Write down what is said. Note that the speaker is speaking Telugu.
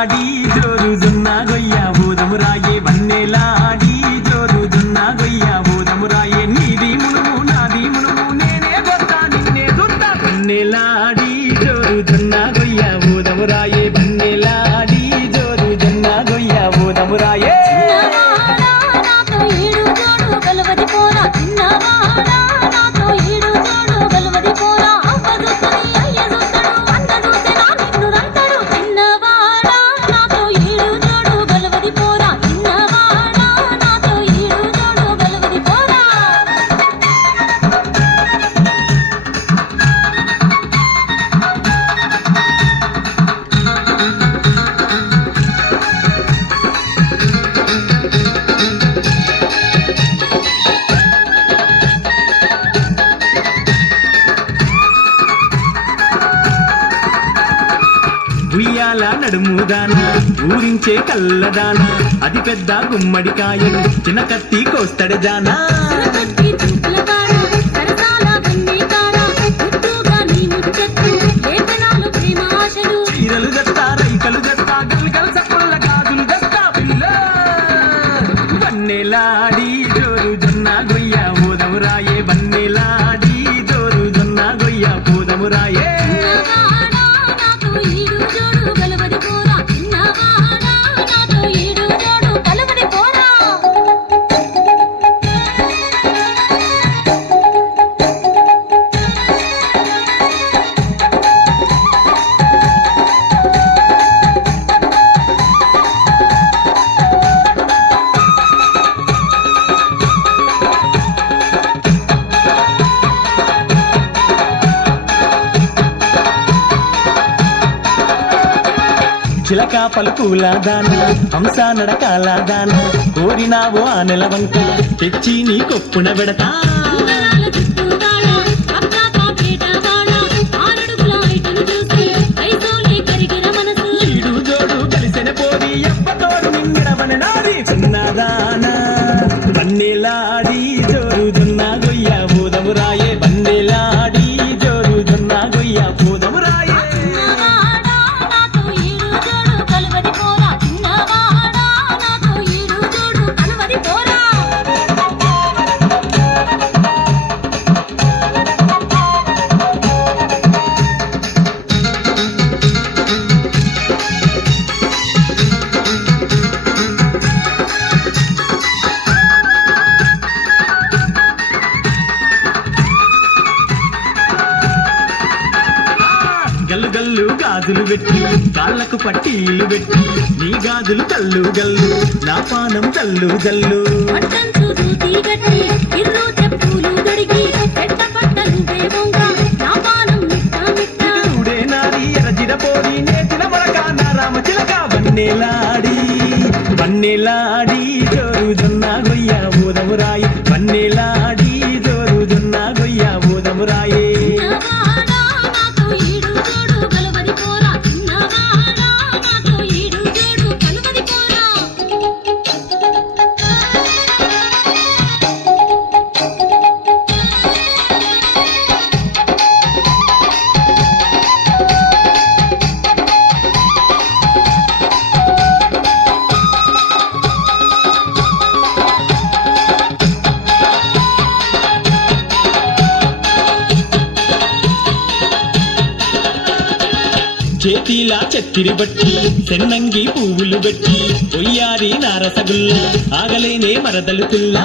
వన్నెలాడి జోరు జొన్న గొయ్య బోధమురాయే వన్నెలాడి జోరు జొన్న గొయ్య బోధమురాయే నీది మునుము నాది మునుము నేనే గొత్త నిన్నే దుత్త వన్నెలాడి జోరు జొన్న గొయ్య బోధమురాయే వన్నెలాడి జోరు జొన్న గొయ్య బోధమురాయే ఉయ్యాల నడుముదాన ఊరించే కల్లదాన అది పెద్ద గుమ్మడికాయను చిన్న కత్తి కోస్తడ జానా చీరలు దస్తా రైకలు దస్తా గల్గల సప్పుల గాజులు దస్తా పిల్ల వన్నెలాడి జోరు జొన్న గొయ్య బోధమురాయే వన్నెలాడి జోరు జొన్న గొయ్య బోధమురాయే చిలక పలుకుల దాన హంస నడకాల దాన కోరినావో ఆ నెలవంక తెచ్చి నీ కొప్పున పెడతా ఈడు జోడు కలిసిన పోది ఎప్పతోడు నిండిడవని నాది చిన్నదాన వన్నెలాడి జోరు జొన్న గొయ్య బోధమురాయే వన్నెలాడి జోరు జొన్న గొయ్య బోధమురాయే గల్లు గల్లు గాజులు పెట్టి కాళ్ళకు పట్టీలు పెట్టి నీ గాజులు కల్లు గల్లు నా పానం కల్లు జల్లు చూడే నాది ఎరజిరపోడి నేతిల మొలక నా రామ చిలక వన్నెలాడి వన్నెలాడి జోరు జొన్న గొయ్య బోధమురాయే వన్నెలాడి జోరు జొన్న గొయ్య బోధమురాయే చేతిలా చక్కిరి బట్టి చెన్నంగి పువ్వులు బట్టి ఒయ్యారి నారసగుల్ల ఆగలేనే మరదలు పిల్ల